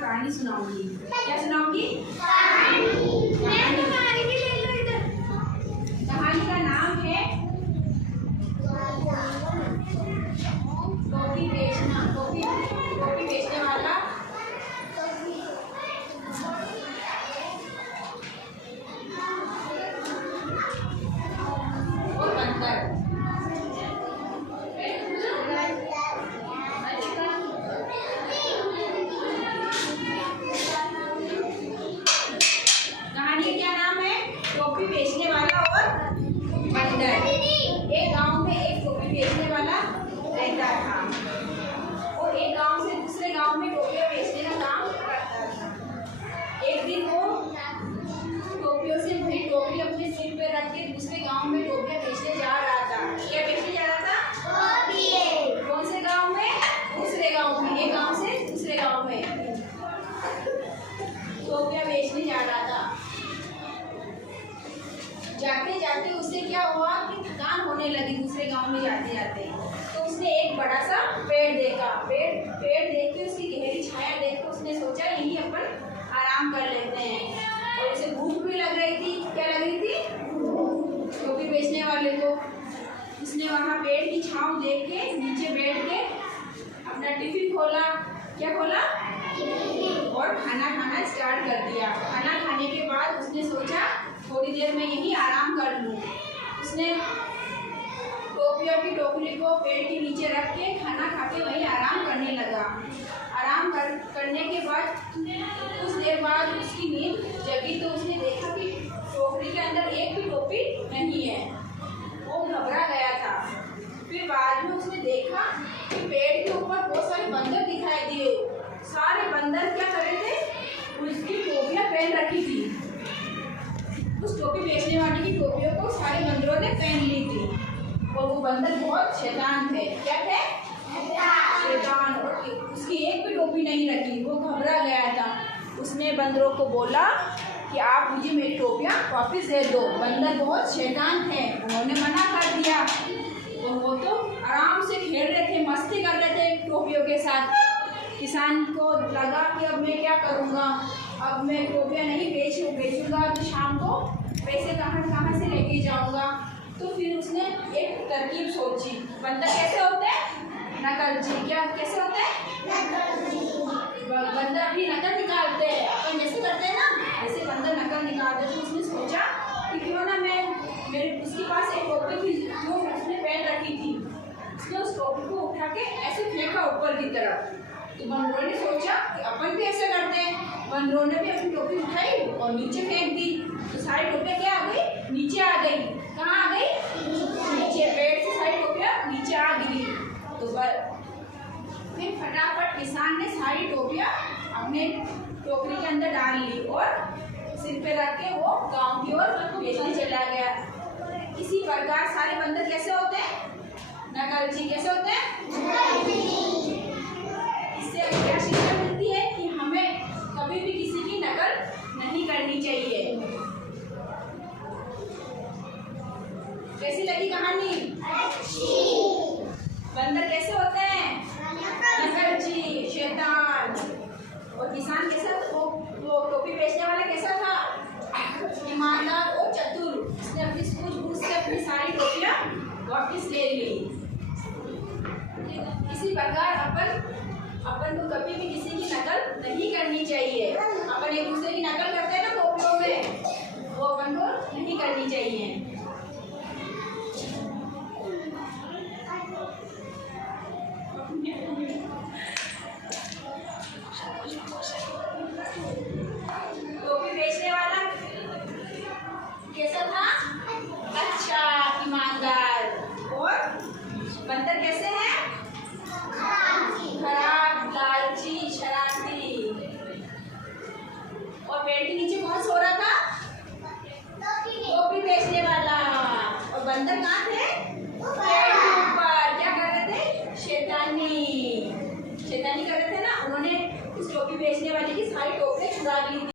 कहानी सुनाऊंगी। क्या सुनाऊंगी? कहानी का नाम है टोपी बेचना। टोपी बेचने वाला और बंदर। टोपी बेचने वाला और बंदर। एक गांव में एक टोपी बेचने वाला रहता था और एक गांव से दूसरे गांव में टोपियां बेचने का काम करता था। एक दिन वो टोपियों से भरी टोपी अपने सिर पे रख के दूसरे गांव में टोपियां बेचने जा रहा था। क्या बेचने जा रहा था? कौन से गांव में? दूसरे गांव में। एक गांव से दूसरे गांव में टोपियां बेचने जा रहा था। जाते जाते उससे क्या हुआ कि थकान होने लगी दूसरे गांव में जाते जाते। तो उसने एक बड़ा सा पेड़ देखा। पेड़ देख के उसकी गहरी छाया देख के उसने सोचा यहीं अपन आराम कर लेते हैं। और उसे भूख भी लग रही थी। क्या लग रही थी? टोपी बेचने वाले को। उसने वहाँ पेड़ की छांव देख के नीचे बैठ के अपना टिफिन खोला। क्या खोला? और खाना खाना स्टार्ट कर दिया। खाना खाने के बाद उसने सोचा थोड़ी देर में यहीं आराम कर लूँ। उसने टोपियों की टोकरी को पेड़ के नीचे रख के खाना खा के वहीं आराम करने लगा। आराम करने के बाद कुछ देर बाद उसकी नींद जगी तो उसने देखा कि टोकरी के अंदर एक भी टोपी नहीं है। वो घबरा गया था। फिर बाद में उसने देखा कि पेड़ के ऊपर बहुत सारे बंदर दिखाई दिए। सारे बंदर क्या कर रहे थे? उसकी टोपियाँ पहन रखी थी। उस टोपी बेचने वाले की टोपियों को सारे बंदरों ने पहन ली थी। और वो बंदर बहुत शैतान थे। क्या थे? शैतान। और उसकी एक भी टोपी नहीं रखी। वो घबरा गया था। उसने बंदरों को बोला कि आप मुझे मेरी टोपियाँ वापस दे दो। बंदर बहुत शैतान थे। उन्होंने मना कर दिया। और वो तो आराम से खेल रहे थे, मस्ती कर रहे थे टोपियों के साथ। किसान को लगा कि अब मैं क्या करूँगा, अब मैं टोपियाँ नहीं बेचूंगा तो शाम को पैसे कहाँ से लेके जाऊँगा। तो फिर उसने एक तरकीब सोची। बंदर कैसे होते हैं? नकलची। क्या कैसे होते हैं? बंदर अपनी नकल निकालते हैं। अपन जैसे करते हैं ना, ऐसे बंदर नकल निकालते हैं। तो उसने सोचा कि क्यों ना उसके पास एक टोपी थी जो उसने पहन रखी थी। उसने उस टोपी को उठा के ऐसे फेंका ऊपर की तरफ। तो बंदरों ने सोचा कि अपन भी ऐसे करते हैं। बंदरों ने भी अपनी टोपी उठाई और नीचे फेंक दी। तो सारी टोपियाँ क्या आ गई? नीचे आ गई। कहाँ आ गई? नीचे। पेड़ से सारी टोपियाँ नीचे आ गई। तो फिर फटाफट किसान ने सारी टोपियाँ अपने टोकरी के अंदर डाल ली और सिर पे रख के वो गांव की ओर बेचने चला गया। इसी प्रकार सारे बंदर कैसे होते हैं? नकलची। कैसे होते हैं? इससे क्या शिक्षा मिलती है कि हमें कभी भी किसी की नकल नहीं करनी चाहिए। कैसी लगी कहानी? बंदर कैसे होते हैं? नकलची, शैतान। और किसान कैसा? वो टोपी बेचने वाला कैसा था? ईमानदार और चतुर। उसने अपनी सूझबूझ से अपनी सारी टोपियाँ वापस ले ली। इसी प्रकार अपन को कभी भी किसी की नकल नहीं करनी चाहिए। अपन एक दूसरे की नकल करते हैं ना टोपियों में, वो अपन को नहीं करनी चाहिए। टोपी बेचने वाला कैसा था? अच्छा, ईमानदार। और बंदर कैसे हैं? खराब, लालची, शरारती। और पेड़ के नीचे कौन सो रहा था? टोपी बेचने वाला। बेचने वाले की सारी टोकरी चुरा ली थी।